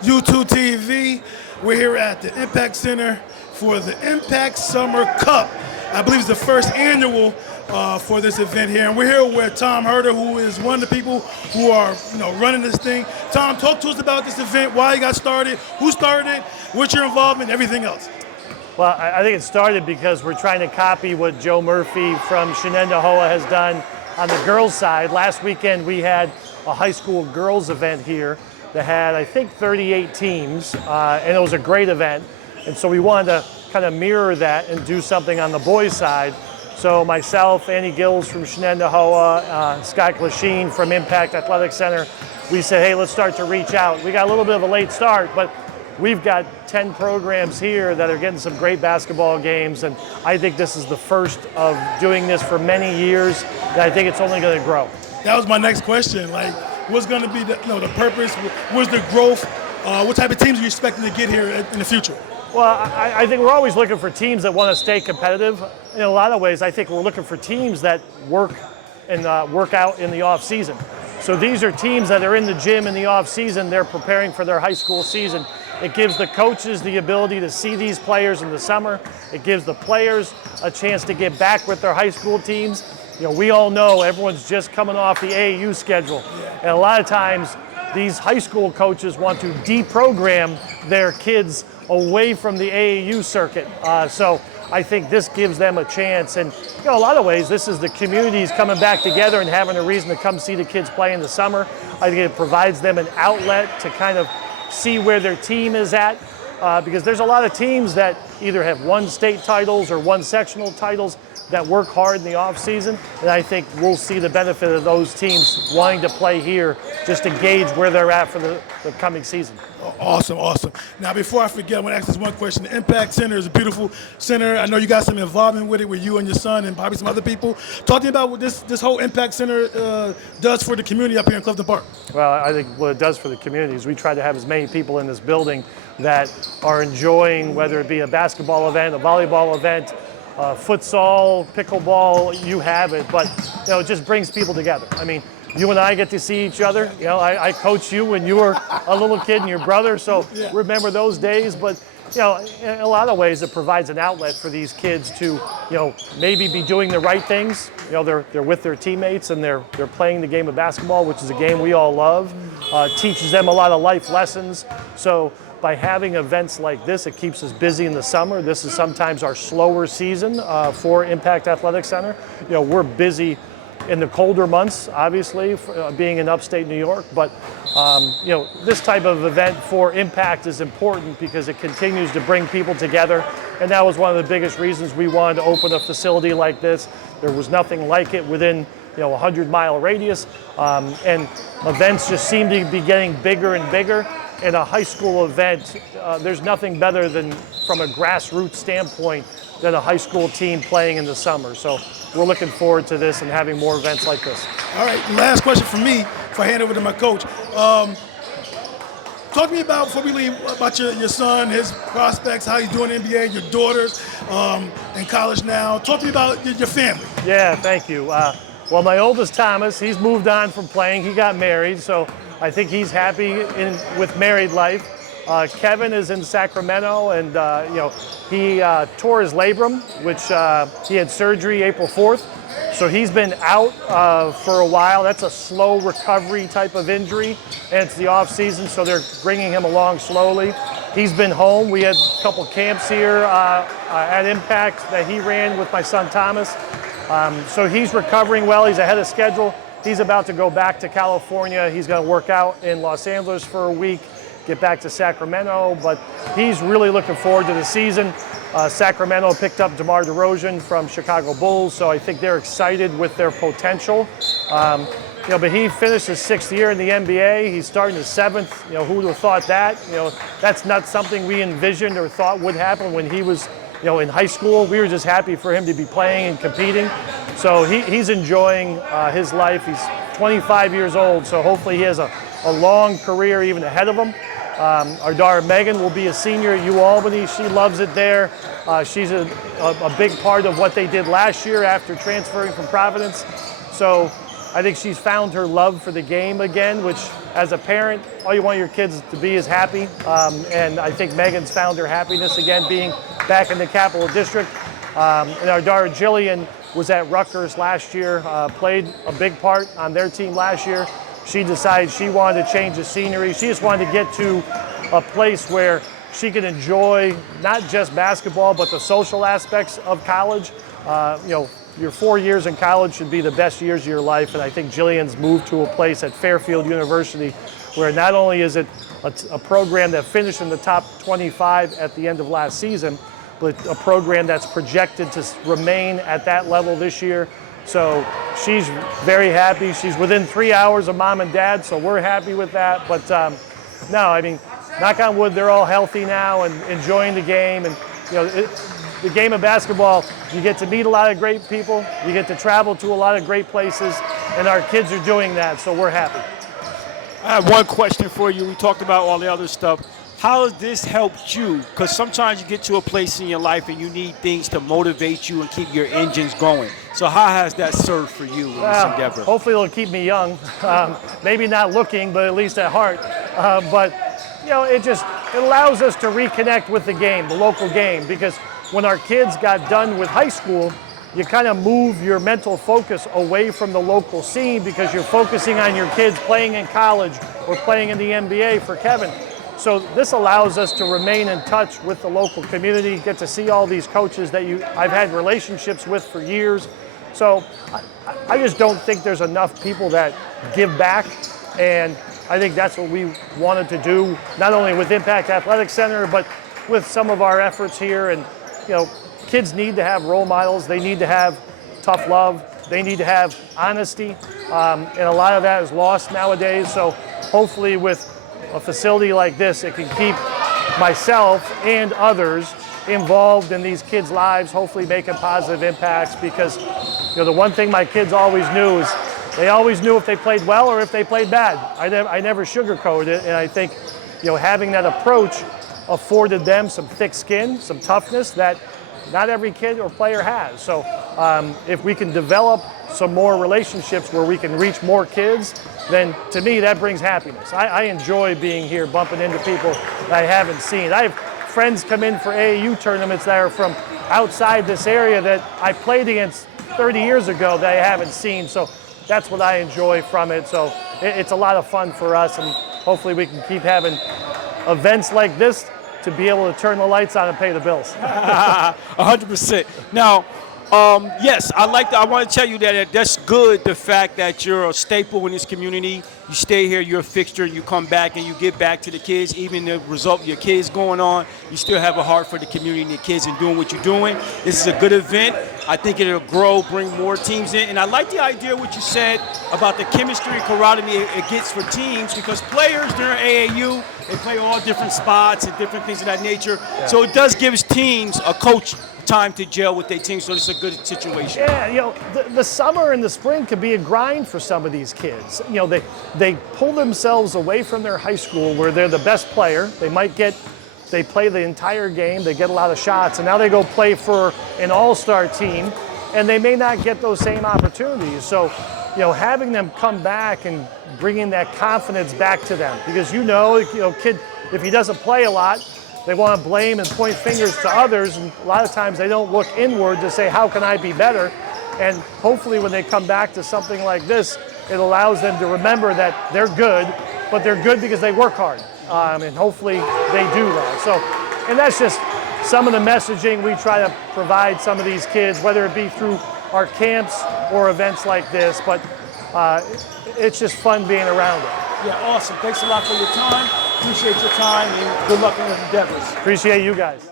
YouTube TV. We're here at the Impact Center for the Impact Summer Cup. I believe it's the first annual for this event here. And we're here with Tom Huerter, who is one of the people who are running this thing. Tom, talk to us about this event, why you got started, who started it, what's your involvement, everything else. Well, I think it started because we're trying to copy what Joe Murphy from Shenendehowa has done on the girls' side. Last weekend we had a high school girls event here that had, I think, 38 teams, and it was a great event. And so we wanted to kind of mirror that and do something on the boys' side. So myself, Andy Guilz from Shenendehowa, Scott Glasheen from Impact Athletic Center, we said, hey, let's start to reach out. We got a little bit of a late start, but we've got 10 programs here that are getting some great basketball games, and I think this is the first of doing this for many years, and I think it's only going to grow. That was my next question. Like, what's going to be the purpose? What's the growth? What type of teams are you expecting to get here in the future? Well, I think we're always looking for teams that want to stay competitive. In a lot of ways, I think we're looking for teams that work out in the off season. So these are teams that are in the gym in the off season. They're preparing for their high school season. It gives the coaches the ability to see these players in the summer. It gives the players a chance to get back with their high school teams. We all know everyone's just coming off the AAU schedule. And a lot of times, these high school coaches want to deprogram their kids away from the AAU circuit. So I think this gives them a chance. And a lot of ways, this is the communities coming back together and having a reason to come see the kids play in the summer. I think it provides them an outlet to kind of see where their team is at. Because there's a lot of teams that either have won state titles or won sectional titles that work hard in the off season, and I think we'll see the benefit of those teams wanting to play here just to gauge where they're at for the coming season. Awesome, awesome. Now, before I forget, I want to ask this one question. The Impact Center is a beautiful center. I know you got some involvement with it, with you and your son and probably some other people. Talk to me about what this whole Impact Center does for the community up here in Clifton Park. Well, I think what it does for the community is we try to have as many people in this building that are enjoying, whether it be a basketball event, a volleyball event, futsal, pickleball, you have it, but it just brings people together. I mean, you and I get to see each other. I coached you when you were a little kid and your brother, so remember those days. But in a lot of ways, it provides an outlet for these kids to maybe be doing the right things. They're with their teammates and they're playing the game of basketball, which is a game we all love. Teaches them a lot of life lessons. So by having events like this, it keeps us busy in the summer. This is sometimes our slower season for Impact Athletic Center. We're busy in the colder months, obviously, being in upstate New York. But this type of event for Impact is important because it continues to bring people together. And that was one of the biggest reasons we wanted to open a facility like this. There was nothing like it within a 100-mile radius. And events just seem to be getting bigger and bigger. In a high school event, there's nothing better than, from a grassroots standpoint, than a high school team playing in the summer. So we're looking forward to this and having more events like this. All right, last question from me before I hand over to my coach. Talk to me about, before we leave, about your son, his prospects, how he's doing in the NBA, your daughters in college now. Talk to me about your family. Yeah, thank you. Well, my oldest, Thomas, he's moved on from playing. He got married, so I think he's happy with married life. Kevin is in Sacramento, and he tore his labrum, which he had surgery April 4th. So he's been out for a while. That's a slow recovery type of injury, and it's the off season, so they're bringing him along slowly. He's been home. We had a couple camps here at Impact that he ran with my son Thomas. So he's recovering well. He's ahead of schedule. He's about to go back to California. He's going to work out in Los Angeles for a week, get back to Sacramento, but he's really looking forward to the season. Sacramento picked up DeMar DeRozan from Chicago Bulls, so I think they're excited with their potential. But he finished his 6th year in the NBA. He's starting his 7th. Who would have thought that? That's not something we envisioned or thought would happen when he was in high school. We were just happy for him to be playing and competing. So he's enjoying his life. He's 25 years old, so hopefully he has a long career even ahead of him. Our daughter Megan will be a senior at UAlbany. She loves it there. She's a big part of what they did last year after transferring from Providence. So I think she's found her love for the game again, which as a parent, all you want your kids to be is happy. And I think Megan's found her happiness again being back in the Capital District. And our daughter Jillian was at Rutgers last year, played a big part on their team last year. She decided she wanted to change the scenery. She just wanted to get to a place where she could enjoy not just basketball, but the social aspects of college. Your 4 years in college should be the best years of your life, and I think Jillian's moved to a place at Fairfield University where not only is it a program that finished in the top 25 at the end of last season, but a program that's projected to remain at that level this year. So she's very happy. She's within 3 hours of mom and dad, so we're happy with that. But no, I mean, knock on wood, they're all healthy now and enjoying the game. And the game of basketball, you get to meet a lot of great people, you get to travel to a lot of great places, and our kids are doing that, so we're happy. I have one question for you. We talked about all the other stuff. How has this helped you? Because sometimes you get to a place in your life and you need things to motivate you and keep your engines going. So how has that served for you in this endeavor? Hopefully it'll keep me young. Maybe not looking, but at least at heart. But it allows us to reconnect with the game, the local game, because when our kids got done with high school, you kind of move your mental focus away from the local scene because you're focusing on your kids playing in college or playing in the NBA for Kevin. So this allows us to remain in touch with the local community, get to see all these coaches that I've had relationships with for years. So I just don't think there's enough people that give back, and I think that's what we wanted to do, not only with Impact Athletic Center, but with some of our efforts here. And kids need to have role models. They need to have tough love. They need to have honesty, and a lot of that is lost nowadays. So hopefully with a facility like this, it can keep myself and others involved in these kids' lives, hopefully making positive impacts, because the one thing my kids always knew is they always knew if they played well or if they played bad. I never sugarcoated it, and I think having that approach afforded them some thick skin, some toughness that not every kid or player has. So if we can develop some more relationships where we can reach more kids, then to me that brings happiness. I enjoy being here, bumping into people that I haven't seen. I have friends come in for AAU tournaments that are from outside this area that I played against 30 years ago that I haven't seen. So that's what I enjoy from it. So it's a lot of fun for us, and hopefully we can keep having events like this to be able to turn the lights on and pay the bills. 100%. Now, yes, I want to tell you that that's good, the fact that you're a staple in this community. You stay here, you're a fixture, you come back and you give back to the kids. Even the result of your kids going on, you still have a heart for the community and the kids and doing what you're doing. This is a good event. I think it'll grow, bring more teams in. And I like the idea what you said about the chemistry and camaraderie it gets for teams, because players during AAU, they play all different spots and different things of that nature. Yeah. So it does give teams a coach time to gel with their team, so it's a good situation. Yeah, the summer and the spring could be a grind for some of these kids. They pull themselves away from their high school where they're the best player. They play the entire game, they get a lot of shots, and now they go play for an all-star team, and they may not get those same opportunities. So, having them come back and bringing that confidence back to them, because kid, if he doesn't play a lot, they want to blame and point fingers to others, and a lot of times they don't look inward to say, how can I be better? And hopefully when they come back to something like this, it allows them to remember that they're good, but they're good because they work hard. And hopefully they do that. So, and that's just some of the messaging we try to provide some of these kids, whether it be through our camps or events like this, but it's just fun being around it. Yeah, awesome. Thanks a lot for your time. Appreciate your time, and good luck in your endeavors. Appreciate you guys.